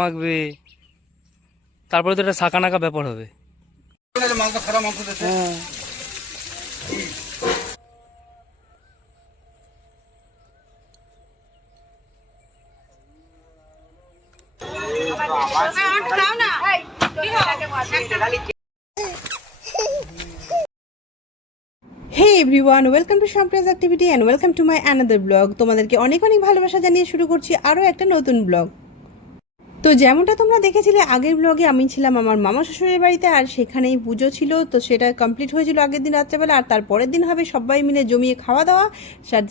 মাখবে, তারপরে তো একটা শাঁকা নাকা ব্যাপার হবে। হে এভরিওয়ান, ওয়েলকাম টু শাম্প্রাজ activity and welcome to my another blog. তোমাদেরকে অনেক অনেক ভালোবাসা জানিয়ে শুরু করছি আরও একটা নতুন ব্লগ। তো যেমনটা তোমরা দেখেছিলে আগের ব্লগে, আমি ছিলাম আমার মামা শ্বশুরের বাড়িতে, আর সেখানেই পুজো ছিল। তো সেটা কমপ্লিট হয়েছিল আগের দিন রাত্রেবেলা, আর তারপরের দিন হবে সবাই মিলে জমিয়ে খাওয়া দাওয়া।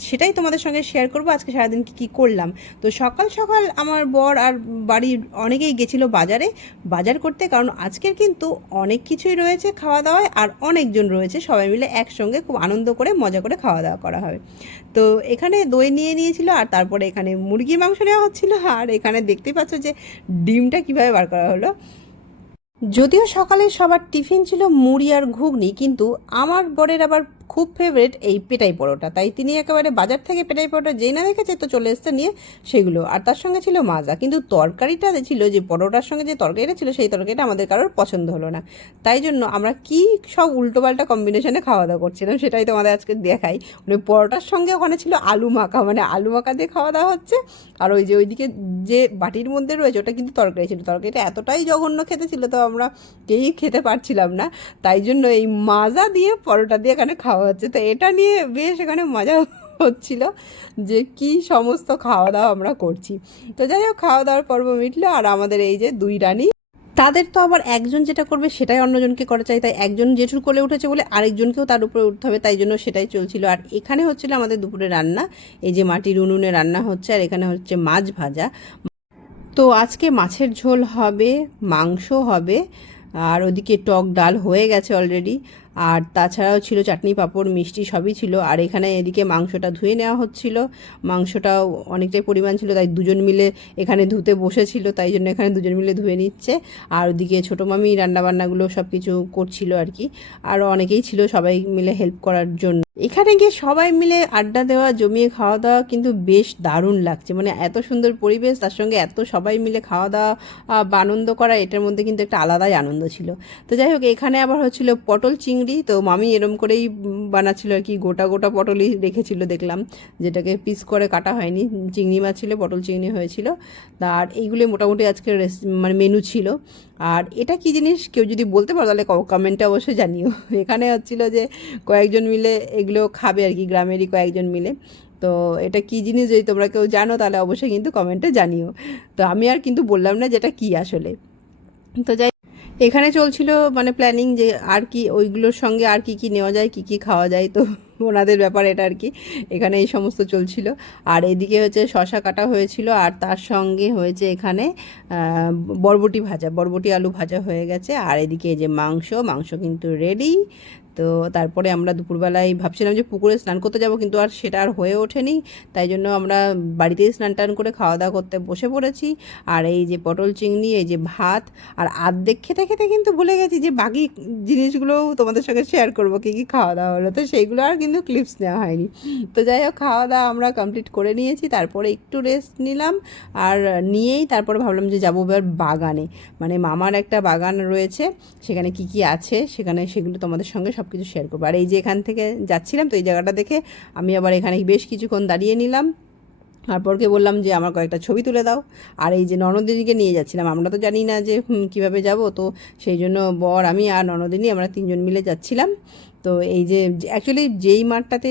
সেটাই তোমাদের সঙ্গে শেয়ার করবো আজকে সারাদিন কী কী করলাম। তো সকাল সকাল আমার বর আর বাড়ির অনেকেই গেছিলো বাজার করতে, কারণ আজকের কিন্তু অনেক কিছুই রয়েছে খাওয়া দাওয়ায়, আর অনেকজন রয়েছে, সবাই মিলে একসঙ্গে খুব আনন্দ করে মজা করে খাওয়া দাওয়া করা হবে। তো এখানে দই নিয়ে নিয়েছিল, আর তারপরে এখানে মুরগির মাংস নেওয়া হচ্ছিলো, আর এখানে দেখতেই পাচ্ছ যে ডিমটা কিভাবে বার করা হলো। যদিও সকালে সবার টিফিন ছিল মুড়ি আর ঘুগনি, কিন্তু আমার বরের আবার খুব ফেভারিট এই পেটাই পরোটা, তাই তিনি একেবারে বাজার থেকে পেটাই পরোটা যেই না রেখেছে তো চলে এসছে নিয়ে সেগুলো, আর তার সঙ্গে ছিল মাজা। কিন্তু তরকারিটা ছিল, যে পরোটার সঙ্গে যে তরকারিটা ছিল, সেই তরকারিটা আমাদের কারোর পছন্দ হলো না। তাই জন্য আমরা কি সব উল্টোপাল্টা কম্বিনেশনে খাওয়া দাওয়া করছিলাম সেটাই তোমাদের আজকে দেখাই। মানে পরোটার সঙ্গে ওখানে ছিল আলু মাখা, মানে আলু মাখা দিয়ে খাওয়া দাওয়া হচ্ছে। আর ওই যে ওইদিকে যে বাটির মধ্যে রয়েছে ওটা কিন্তু তরকারি ছিল, তরকারিটা এতটাই জঘন্য খেতে ছিল তো আমরা কেউই খেতে পারছিলাম না। তাই জন্য এই মাজা দিয়ে পরোটা দিয়ে এখানে খাওয়া হচ্ছে। তো এটা নিয়ে বেশ এখানে মজা হচ্ছিল যে কি সমস্ত খাওয়া দাওয়া আমরা করছি। তো যাই হোক, খাওয়া দাওয়ার পর্ব মিটলো, আর আমাদের এই যে দুই রানী, তাদের তো আবার একজন যেটা করবে সেটাই অন্যজনকে করা চাই, তাই একজন জেঠুর কোলে উঠেছে বলে আরেকজনকেও তার উপরে উঠতে হবে, তাই জন্য সেটাই চলছিল। আর এখানে হচ্ছিল আমাদের দুপুরে রান্না, এই যে মাটির উনুনে রান্না হচ্ছে, আর এখানে হচ্ছে মাছ ভাজা। তো আজকে মাছের ঝোল হবে, মাংস হবে, আর ওদিকে টক ডাল হয়ে গেছে অলরেডি, আর তাছাড়াও ছিল চাটনি পাঁপড় মিষ্টি সবই ছিল। আর এখানে এদিকে মাংসটা ধুয়ে নেওয়া হচ্ছিল, মাংসটাও অনেকটাই পরিমাণ ছিল, তাই দুজন মিলে এখানে ধুতে বসেছিল, তাই জন্য এখানে দুজন মিলে ধুয়ে নিচ্ছে। আর ওদিকে ছোটো মামি রান্নাবান্নাগুলো সব কিছু করছিল আর কি, আরও অনেকেই ছিল সবাই মিলে হেল্প করার জন্য। এখানে গিয়ে সবাই মিলে আড্ডা দেওয়া, জমিয়ে খাওয়া দাওয়া কিন্তু বেশ দারুণ লাগছে, মানে এত সুন্দর পরিবেশ, তার সঙ্গে এত সবাই মিলে খাওয়া দাওয়া বা আনন্দ করা, এটার মধ্যে কিন্তু একটা আলাদাই আনন্দ ছিল। তো যাই হোক, এখানে আবার হচ্ছিল পটল চিংড়ি, তো মামি এরম করেই বানাচ্ছিল আর কি, গোটা গোটা পটলই রেখেছিল দেখলাম, যেটাকে পিস করে কাটা হয়নি। চিংড়ি মাছ ছিল, পটল চিংড়ি হয়েছিল। আর এইগুলো মোটামুটি আজকের মানে মেনু ছিল। আর এটা কি জিনিস কেউ যদি বলতে পারো তাহলে কমেন্টে অবশ্যই জানিও। এখানে হচ্ছিল যে কয়েকজন মিলে এগুলো খাবে আর কি, গ্রামেরই কয়েকজন মিলে। তো এটা কি জিনিস যদি তোমরা কেউ জানো তাহলে অবশ্যই কিন্তু কমেন্টে জানিও। তো আমি আর কিন্তু বললাম না যেটা কি আসলে। তো যাই, এখানে চলছিল মানে প্ল্যানিং যে আর কি ওইগুলোর সঙ্গে আর কি কি নেওয়া যায়, কি কি খাওয়া যায়, তো ওনাদের ব্যাপার এটা আর কি। এখানে এই সমস্ত চলছিল। আর এদিকে হচ্ছে শশা কাটা হয়েছিল, আর তার সঙ্গে হয়েছে এখানে বরবটি ভাজা, বরবটি আলু ভাজা হয়ে গেছে। আর এদিকে এই যে মাংস কিন্তু রেডি। তো তারপরে আমরা দুপুরবেলায় ভাবছিলাম যে পুকুরে স্নান করতে যাব, কিন্তু আর সেটা আর হয়ে ওঠেনি, তাই জন্য আমরা বাড়িতেই স্নান টান করে খাওয়া দাওয়া করতে বসে পড়েছি। আর এই যে পটল চিংড়ি, এই যে ভাত, আর আর্ধেক খেতে খেতে কিন্তু ভুলে গেছি যে বাকি জিনিসগুলোও তোমাদের সঙ্গে শেয়ার করবো কী কী খাওয়া দাওয়া হলো, তো সেইগুলো আর কিন্তু ক্লিপস নেওয়া হয়নি। তো যাই হোক, খাওয়া দাওয়া আমরা কমপ্লিট করে নিয়েছি, তারপরে একটু রেস্ট নিলাম, আর নিয়েই তারপরে ভাবলাম যে যাবো এবার বাগানে, মানে মামার একটা বাগান রয়েছে, সেখানে কি কি আছে সেখানে সেগুলো তোমাদের সঙ্গে সব কিছু শেয়ার করবো। আর এই যে এখান থেকে যাচ্ছিলাম, তো এই জায়গাটা দেখে আমি আবার এখানে বেশ কিছুক্ষণ দাঁড়িয়ে নিলাম। তারপরকে বললাম যে আমার কয়েকটা ছবি তুলে দাও। আর এই যে ননদিনীকে নিয়ে যাচ্ছিলাম, আমরা তো জানি না যে কীভাবে যাব, তো সেই জন্য বর, আমি আর ননদিনী আমরা তিনজন মিলে যাচ্ছিলাম। তো এই যে অ্যাকচুয়ালি যেই মাঠটাতে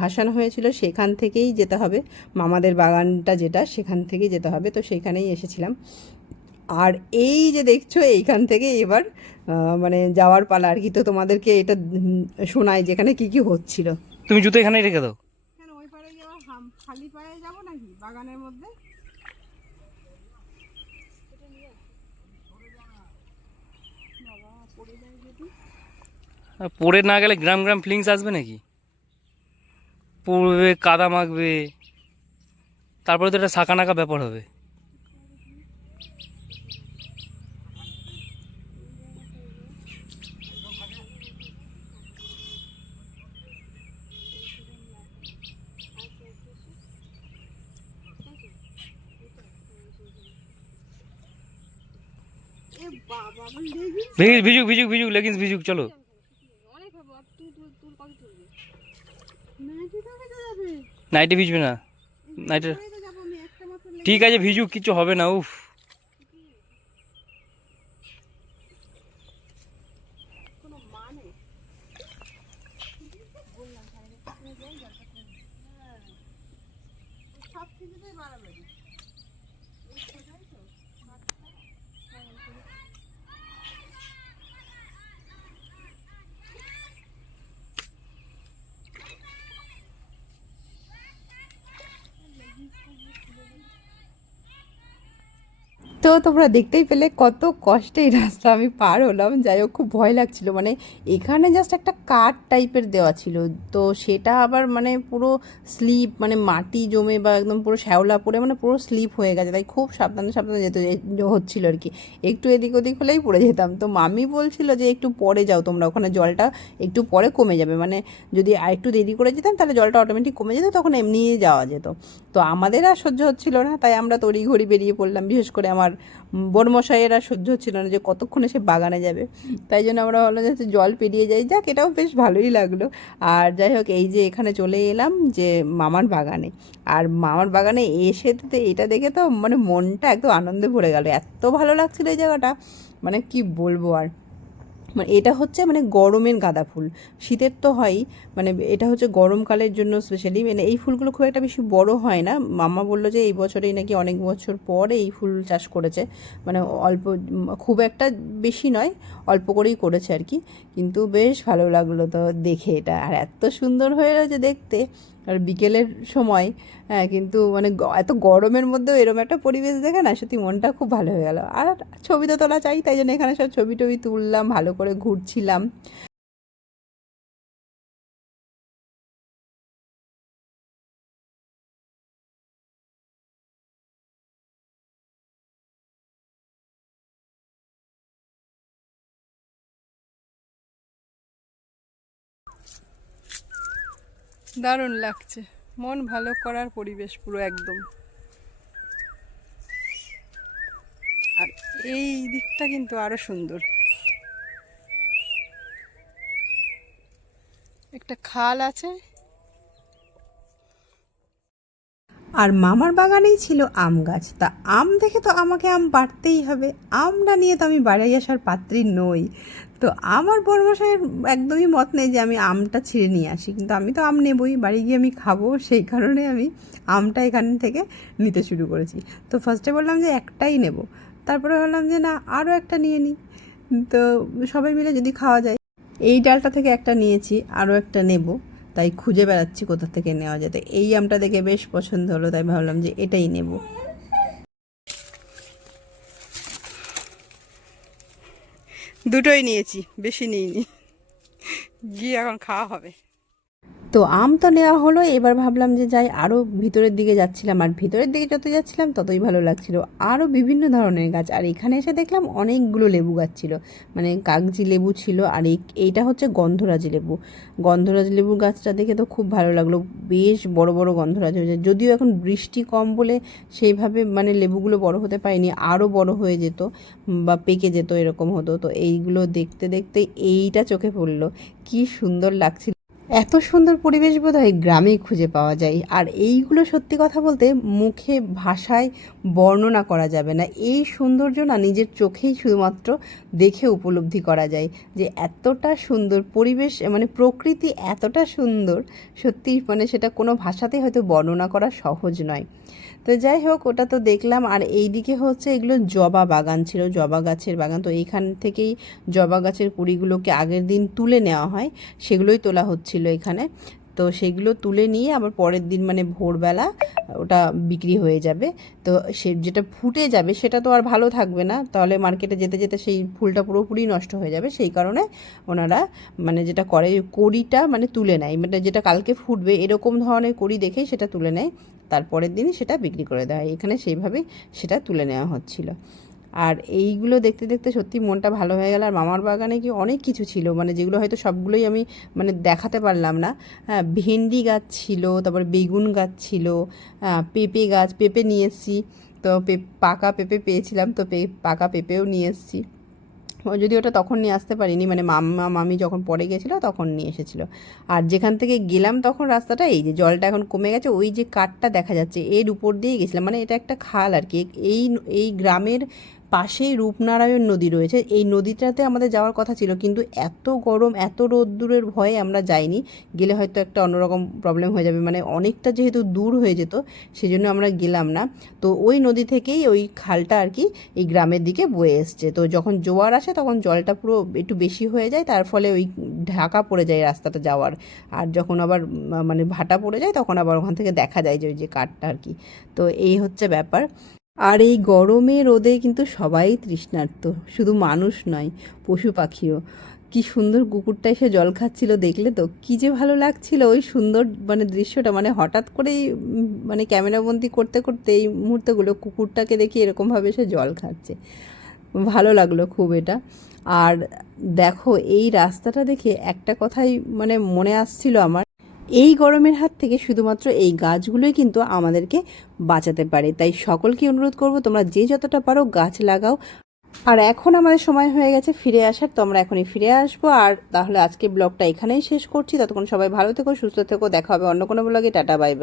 ভাসানো হয়েছিল সেখান থেকেই যেতে হবে, মামাদের বাগানটা যেটা সেখান থেকেই যেতে হবে, তো সেইখানেই এসেছিলাম। আর এই যে দেখছো এইখান থেকে এবার মানে যাওয়ার পালা আর কি। তো তোমাদেরকে এটা শোনাই যেখানে কি কি হচ্ছিল। তুমি জুতো এখানেই রেখে দাও। কেন ওই পারে গিয়ে আবার খালি পায়ে যাবো নাকি বাগানের মধ্যে? পড়ে না গেলে গ্রাম গ্রাম ফিলিংস আসবে নাকি? পড়বে, কাদা মাখবে, তারপরে তো একটা শাঁকা নাকা ব্যাপার হবে। ভিজুক ভিজুক ভিজুক লেগিংস ভিজুক, চলো। নাইটে ভিজবে না, নাইটে ঠিক আছে ভিজুক, কিছু হবে না। উফ, তো তোমরা দেখতেই পেলে কত কষ্টে এই রাস্তা আমি পার হলাম। যাই হোক, খুব ভয় লাগছিল। মানে এখানে জাস্ট একটা কাঠ টাইপের দেওয়া ছিল, তো সেটা আবার মানে পুরো স্লিপ, মানে মাটি জমে বা একদম পুরো শ্যাওলা পড়ে মানে পুরো স্লিপ হয়ে গেছে। তাই খুব সাবধানে সাবধানে যেতে হচ্ছিল আর কি। একটু এদিক ওদিক হলেই পড়ে যেতাম। তো মামি বলছিল যে একটু পরে যাও তোমরা, ওখানে জলটা একটু পরে কমে যাবে, মানে যদি আর একটু দেরি করে যেতাম তাহলে জলটা অটোমেটিক কমে যেত, তখন এমনিই যাওয়া যেত। তো আমাদের আর সহ্য হচ্ছিল না, তাই আমরা তড়িঘড়ি বেরিয়ে পড়লাম। বিশেষ করে আমার বড়মশাইয়ের আর সহ্য হচ্ছিল না যে কতক্ষণে সে বাগানে যাবে, তাই জন্য আমরা ভাবলাম যে জল পেরিয়ে যাই। যাক, এটাও বেশ ভালোই লাগলো। আর যাই হোক, এই যে এখানে চলে এলাম যে মামার বাগানে। আর মামার বাগানে এসে তো এটা দেখে তো মানে মনটা একদম আনন্দে ভরে গেল, এত ভালো লাগছিল এই জায়গাটা, মানে কি বলবো আর। মানে এটা হচ্ছে মানে গরমের গাঁদা ফুল, শীতের তো হয়ই, মানে এটা হচ্ছে গরমকালের জন্য স্পেশালি। মানে এই ফুলগুলো খুব একটা বেশি বড় হয় না। মামা বললো যে এই বছরেই নাকি অনেক বছর পর এই ফুল চাষ করেছে, মানে অল্প, খুব একটা বেশি নয়, অল্প করেই করেছে আর কি। কিন্তু বেশ ভালো লাগলো তো দেখে এটা, আর এত সুন্দর হয়ে রয়েছে দেখতে। আর বিকেলের সময়, হ্যাঁ, কিন্তু মানে এত গরমের মধ্যেও এরকম একটা পরিবেশ দেখে না সত্যি মনটা খুব ভালো হয়ে গেল। আর ছবি তো তোলা চাই, তাই জন্য এখানে সব ছবি টবি তুললাম, ভালো করে ঘুরছিলাম। দারুণ লাগছে, মন ভালো করার পরিবেশ পুরো একদম। আর এই দিকটা কিন্তু আরো সুন্দর, একটা খাল আছে। আর মামার বাগানেই ছিল আম গাছ, তা আম দেখে তো আমাকে আম পাড়তেই হবে, আম না নিয়ে তো আমি বাড়ি আসার পাত্রী নই। তো আমার বড়মশাইয়ের একদমই মত নেই যে আমি আমটা ছিঁড়ে নিয়ে আসি, কিন্তু আমি তো আম নেবই, বাড়ি গিয়ে আমি খাবো, সেই কারণে আমি আমটা এখান থেকে নিতে শুরু করেছি। তো ফার্স্টে বললাম যে একটাই নেব, তারপরে ভাবলাম যে না, আরও একটা নিয়ে নিই, তো সবাই মিলে যদি খাওয়া যায়। এই ডালটা থেকে একটা নিয়েছি, আরও একটা নেব, তাই খুঁজে বেড়াচ্ছি কোথা থেকে নেওয়া যেতে। এই আমটা দেখে বেশ পছন্দ হলো, তাই ভাবলাম যে এটাই নেব। দুটোই নিয়েছি, বেশি নিইনি, গিয়ে এখন খাওয়া হবে। তো আম তো নেওয়া হলো, এবার ভাবলাম যে যাই, আরও ভিতরের দিকে যাচ্ছিলাম, আর ভিতরের দিকে যত যাচ্ছিলাম ততই ভালো লাগছিল, আরও বিভিন্ন ধরনের গাছ। আর এখানে এসে দেখলাম অনেকগুলো লেবু গাছ ছিল, মানে কাগজি লেবু ছিল, আর এইটা হচ্ছে গন্ধরাজি লেবু। গন্ধরাজ লেবু গাছটা দেখে তো খুব ভালো লাগলো, বেশ বড় বড় গন্ধরাজ হয়েছে। যদিও এখন বৃষ্টি কম বলে সেইভাবে মানে লেবুগুলো বড় হতে পারেনি, আরও বড় হয়ে যেত বা পেকে যেত, এরকম হতো। তো এইগুলো দেখতে দেখতে এইটা চোখে পড়লো, কি সুন্দর লাগছিল। এত সুন্দর পরিবেশ বোধহয় গ্রামেই খুঁজে পাওয়া যায়। আর এইগুলো সত্যি কথা বলতে মুখে ভাষায় বর্ণনা করা যাবে না, এই সৌন্দর্য না নিজের চোখেই শুধুমাত্র দেখে উপলব্ধি করা যায় যে এতটা সুন্দর পরিবেশ, মানে প্রকৃতি এতটা সুন্দর, সত্যি মানে সেটা কোনো ভাষাতেই হয়তো বর্ণনা করা সহজ নয়। তো যাই হোক, ওটা তো দেখলাম। আর এই দিকে হচ্ছে এগুলো জবা বাগান ছিল, জবা গাছের বাগান। তো এইখান থেকেই জবা গাছের কুড়িগুলোকে আগের দিন তুলে নেওয়া হয়, সেগুলোই তোলা হচ্ছিল এখানে। তো সেগুলো তুলে নিয়ে আবার পরের দিন মানে ভোরবেলা ওটা বিক্রি হয়ে যাবে। তো সে যেটা ফুটে যাবে সেটা তো আর ভালো থাকবে না, তাহলে মার্কেটে যেতে যেতে সেই ফুলটা পুরোপুরি নষ্ট হয়ে যাবে। সেই কারণে ওনারা মানে যেটা করে, কড়িটা মানে তুলে নেয়, মানে যেটা কালকে ফুটবে এরকম ধরনের কড়ি দেখেই সেটা তুলে নেয়, তারপরের দিনই সেটা বিক্রি করে দেওয়া হয়। এখানে সেইভাবেই সেটা তুলে নেওয়া হচ্ছিল। আর এইগুলো দেখতে দেখতে সত্যি মনটা ভালো হয়ে গেল। আর মামার বাগানে কি অনেক কিছু ছিল, মানে যেগুলো হয়তো সবগুলোই আমি মানে দেখাতে পারলাম না। হ্যাঁ, ভেন্ডি গাছ ছিল, তারপর বেগুন গাছ ছিল, পেঁপে গাছ, পেঁপে নিয়ে এসেছি। তো পাকা পেঁপে পেয়েছিলাম, তো পাকা পেঁপেও নিয়ে এসেছি। যদি ওটা তখন নিয়ে আসতে পারিনি, মানে মাম্মা মামি যখন পরে গেছিলো তখন নিয়ে এসেছিলো। আর যেখান থেকে গেলাম তখন রাস্তাটা এই যে জলটা এখন কমে গেছে, ওই যে কাঠটা দেখা যাচ্ছে এর উপর দিয়ে গেছিলাম, মানে এটা একটা খাল আর কি। এই এই গ্রামের পাশেই রূপনারায়ণ নদী রয়েছে, এই নদীটাতে আমাদের যাওয়ার কথা ছিল, কিন্তু এত গরম এত রোদ্দুরের ভয়ে আমরা যাইনি। গেলে হয়তো একটা অন্যরকম প্রবলেম হয়ে যাবে, মানে অনেকটা যেহেতু দূর হয়ে যেত সেজন্য আমরা গেলাম না। তো ওই নদী থেকেই ওই খালটা আর কি এই গ্রামের দিকে বয়ে এসছে। তো যখন জোয়ার আসে তখন জলটা পুরো একটু বেশি হয়ে যায়, তার ফলে ওই ঢাকা পড়ে যায় রাস্তাটা যাওয়ার। আর যখন আবার মানে ভাটা পড়ে যায় তখন আবার ওখান থেকে দেখা যায় যে ওই যে কাঠটা আর কি। তো এই হচ্ছে ব্যাপার। আর এই গরমে রোদে কিন্তু সবাই তৃষ্ণার্ত, শুধু মানুষ নয়, পশু পাখিও। কি সুন্দর কুকুরটা এসে জল খাচ্ছিল, দেখলে তো কি যে ভালো লাগছিল ওই সুন্দর মানে দৃশ্যটা। মানে হঠাৎ করেই মানে ক্যামেরাবন্দি করতে করতে এই মুহূর্তগুলো কুকুরটাকে দেখি এরকমভাবে সে জল খাচ্ছে, ভালো লাগলো খুব এটা। আর দেখো এই রাস্তাটা দেখে একটা কথাই মানে মনে আসছিল আমার, এই গরমের হাত থেকে শুধুমাত্র এই গাছগুলোই কিন্তু আমাদেরকে বাঁচাতে পারে। তাই সকলকে অনুরোধ করব তোমরা যে যতটা পারো গাছ লাগাও। আর এখন আমাদের সময় হয়ে গেছে ফিরে আসার, তো আমরা এখনই ফিরে আসবো। আর তাহলে আজকে ব্লগটা এখানেই শেষ করছি। ততক্ষণ সবাই ভালো থেকো, সুস্থ থেকো, দেখা হবে অন্য কোনো ব্লগে। Tata, bye bye.